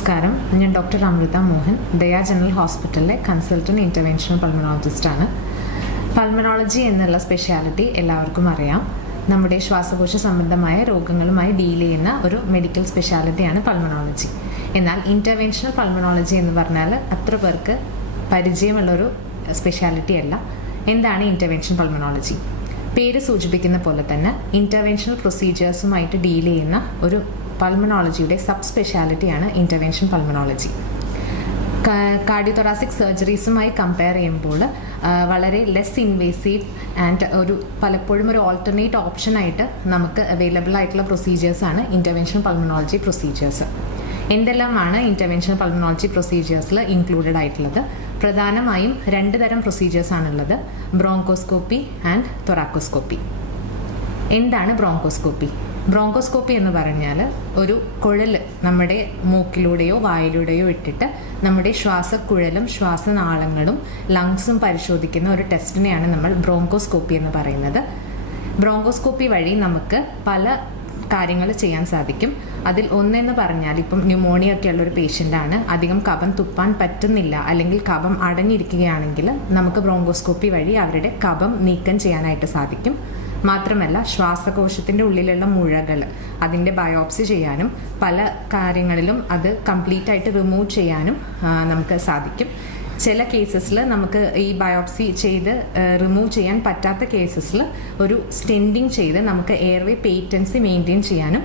നമസ്കാരം. ഞാൻ doctor Amrita Mohan Daya general ഹോസ്പിറ്റലിലെ കൺസൾട്ടന്റ് ഇന്റർവെൻഷണൽ പൾമനോളജിസ്റ്റാണ് പൾമനോളജി എന്നുള്ള സ്പെഷ്യാലിറ്റി എല്ലാവർക്കും അറിയാം. നമ്മുടെ ശ്വാസകോശ സംബന്ധമായ രോഗങ്ങളുമായി ഡീൽ ചെയ്യുന്ന ഒരു മെഡിക്കൽ സ്പെഷ്യാലിറ്റിയാണ് പൾമനോളജി എന്നാൽ ഇന്റർവെൻഷണൽ പൾമനോളജി എന്ന് പറഞ്ഞാൽ അത്ര പേർക്ക് പരിചയമുള്ളൊരു സ്പെഷ്യാലിറ്റി അല്ല. എന്താണ് ഇന്റർവെൻഷൻ പൾമനോളജി പേര് സൂചിപ്പിക്കുന്ന പോലെ തന്നെ ഇന്റർവെൻഷണൽ പ്രൊസീജിയേഴ്സുമായിട്ട് ഡീൽ ചെയ്യുന്ന ഒരു പൾമനോളജിയുടെ സബ് സ്പെഷ്യാലിറ്റിയാണ് ഇന്റർവെൻഷൻ പൾമനോളജി കാർഡിയോതൊറാസിക് സർജറീസുമായി കമ്പയർ ചെയ്യുമ്പോൾ വളരെ ലെസ് ഇൻവേസീവ് ആൻഡ് ഒരു പലപ്പോഴും ഒരു ഓൾട്ടർനേറ്റ് ഓപ്ഷനായിട്ട് നമുക്ക് അവൈലബിൾ ആയിട്ടുള്ള പ്രൊസീജിയേഴ്സാണ് ഇന്റർവെൻഷൻ പൾമനോളജി പ്രൊസീജിയേഴ്സ് എന്തെല്ലാമാണ് ഇന്റർവെൻഷൻ പൾമനോളജി പ്രൊസീജിയേഴ്സിൽ ഇൻക്ലൂഡഡ് ആയിട്ടുള്ളത്? പ്രധാനമായും രണ്ട് തരം പ്രൊസീജിയേഴ്സാണുള്ളത് ബ്രോങ്കോസ്കോപ്പി ആൻഡ് തൊറാക്കോസ്കോപ്പി എന്താണ് ബ്രോങ്കോസ്കോപ്പി ബ്രോങ്കോസ്കോപ്പി എന്ന് പറഞ്ഞാൽ ഒരു കുഴൽ നമ്മുടെ മൂക്കിലൂടെയോ വായിലൂടെയോ ഇട്ടിട്ട് നമ്മുടെ ശ്വാസക്കുഴലും ശ്വാസനാളങ്ങളും ലങ്സും പരിശോധിക്കുന്ന ഒരു ടെസ്റ്റിനെയാണ് നമ്മൾ ബ്രോങ്കോസ്കോപ്പി എന്ന് പറയുന്നത്. ബ്രോങ്കോസ്കോപ്പി വഴി നമുക്ക് പല കാര്യങ്ങൾ ചെയ്യാൻ സാധിക്കും. അതിൽ ഒന്നെന്ന് പറഞ്ഞാൽ ഇപ്പം ന്യൂമോണിയ ഒക്കെ ഉള്ള ഒരു പേഷ്യന്റ് ആണ്. അധികം കഫം തുപ്പാൻ പറ്റുന്നില്ല. അല്ലെങ്കിൽ കഫം അടഞ്ഞിരിക്കുകയാണെങ്കിൽ നമുക്ക് ബ്രോങ്കോസ്കോപ്പി വഴി അവരുടെ കഫം നീക്കം ചെയ്യാനായിട്ട് സാധിക്കും. മാത്രമല്ല ശ്വാസകോശത്തിന്റെ ഉള്ളിലുള്ള മുഴകൾ അതിന്റെ ബയോപ്സി ചെയ്യാനും പല കാര്യങ്ങളിലും അത് കംപ്ലീറ്റ് ആയിട്ട് റിമൂവ് ചെയ്യാനും നമുക്ക് സാധിക്കും. ചില കേസസിൽ നമുക്ക് ഈ ബയോപ്സി ചെയ്ത് റിമൂവ് ചെയ്യാൻ പറ്റാത്ത കേസസിൽ ഒരു സ്റ്റെൻഡിങ് ചെയ്ത് നമുക്ക് എയർവേ പേറ്റൻസി മെയിന്റെയിൻ ചെയ്യാനും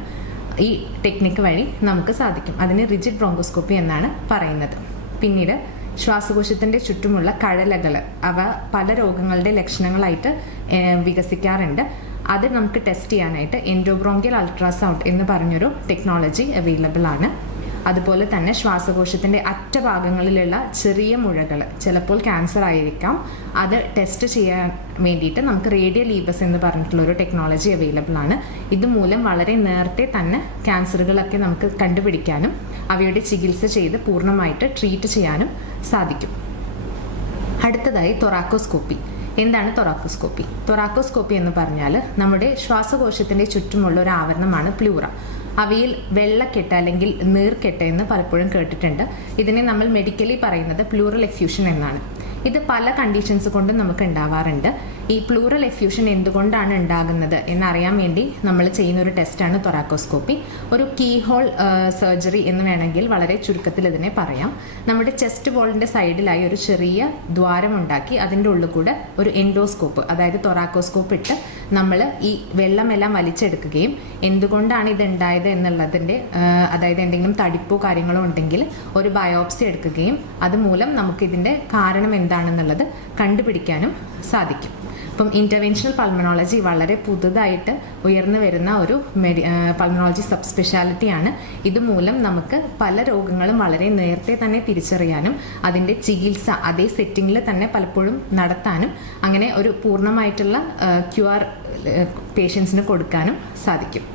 ഈ ടെക്നിക്ക് വഴി നമുക്ക് സാധിക്കും. അതിന് റിജിഡ് ബ്രോങ്കോസ്കോപ്പി എന്നാണ് പറയുന്നത്. പിന്നീട് ശ്വാസകോശത്തിന്റെ ചുറ്റുമുള്ള കഴലകൾ അവ പല രോഗങ്ങളുടെ ലക്ഷണങ്ങളായിട്ട് വികസിക്കാറുണ്ട്. അത് നമുക്ക് ടെസ്റ്റ് ചെയ്യാനായിട്ട് എൻഡോബ്രോങ്കിയൽ അൾട്രാസൗണ്ട് എന്ന് പറഞ്ഞൊരു ടെക്നോളജി അവൈലബിൾ ആണ്. അതുപോലെ തന്നെ ശ്വാസകോശത്തിന്റെ അറ്റഭാഗങ്ങളിലുള്ള ചെറിയ മുഴകൾ ചിലപ്പോൾ ക്യാൻസർ ആയിരിക്കാം. അത് ടെസ്റ്റ് ചെയ്യാൻ വേണ്ടിയിട്ട് നമുക്ക് റേഡിയോ ലീബസ് എന്ന് പറഞ്ഞിട്ടുള്ള ഒരു ടെക്നോളജി അവൈലബിൾ ആണ്. ഇതുമൂലം വളരെ നേരത്തെ തന്നെ ക്യാൻസറുകളൊക്കെ നമുക്ക് കണ്ടുപിടിക്കാനും അവയുടെ ചികിത്സ ചെയ്ത് പൂർണമായിട്ട് ട്രീറ്റ് ചെയ്യാനും സാധിക്കും. അടുത്തതായി തൊറാക്കോസ്കോപ്പി എന്താണ് തൊറാക്കോസ്കോപ്പി തൊറാക്കോസ്കോപ്പി എന്ന് പറഞ്ഞാൽ നമ്മുടെ ശ്വാസകോശത്തിന്റെ ചുറ്റുമുള്ള ഒരു ആവരണമാണ് പ്ലൂറ അവയിൽ വെള്ളക്കെട്ട് അല്ലെങ്കിൽ നീർക്കെട്ട് എന്ന് പലപ്പോഴും കേട്ടിട്ടുണ്ട്. ഇതിനെ നമ്മൾ മെഡിക്കലി പറയുന്നത് പ്ലൂറൽ എഫ്യൂഷൻ എന്നാണ്. ഇത് പല കണ്ടീഷൻസ് കൊണ്ടും നമുക്ക് ഉണ്ടാവാറുണ്ട്. ഈ പ്ലൂറൽ എഫ്യൂഷൻ എന്തുകൊണ്ടാണ് ഉണ്ടാകുന്നത് എന്നറിയാൻ വേണ്ടി നമ്മൾ ചെയ്യുന്ന ഒരു ടെസ്റ്റാണ് തൊറാക്കോസ്കോപ്പി ഒരു കീ ഹോൾ സർജറി എന്ന് വേണമെങ്കിൽ വളരെ ചുരുക്കത്തിൽ ഇതിനെ പറയാം. നമ്മുടെ ചെസ്റ്റ് ബോളിന്റെ സൈഡിലായി ഒരു ചെറിയ ദ്വാരമുണ്ടാക്കി അതിന്റെ ഉള്ളിൽ കൂടെ ഒരു എൻഡോസ്കോപ്പ് അതായത് തൊറാക്കോസ്കോപ്പ് ഇട്ട് നമ്മൾ ഈ വെള്ളമെല്ലാം വലിച്ചെടുക്കുകയും എന്തുകൊണ്ടാണ് ഇത് ഉണ്ടായത് എന്നുള്ളതിന്റെ അതായത് എന്തെങ്കിലും തടിപ്പോ കാര്യങ്ങളോ ഉണ്ടെങ്കിൽ ഒരു ബയോപ്സി എടുക്കുകയും അതുമൂലം നമുക്ക് ഇതിന്റെ കാരണം എന്താണെന്നുള്ളത് കണ്ടുപിടിക്കാനും സാധിക്കും. അപ്പം ഇന്റർവെൻഷണൽ പൾമനോളജി വളരെ പുതുതായിട്ട് ഉയർന്നു വരുന്ന ഒരു മെഡി പൾമനോളജി സബ് സ്പെഷ്യാലിറ്റിയാണ് ഇതുമൂലം നമുക്ക് പല രോഗങ്ങളും വളരെ നേരത്തെ തന്നെ തിരിച്ചറിയാനും അതിന്റെ ചികിത്സ അതേ സെറ്റിങ്ങിൽ തന്നെ പലപ്പോഴും നടത്താനും അങ്ങനെ ഒരു പൂർണമായിട്ടുള്ള ക്യു ആർ പേഷ്യൻസിന് കൊടുക്കാനും സാധിക്കും.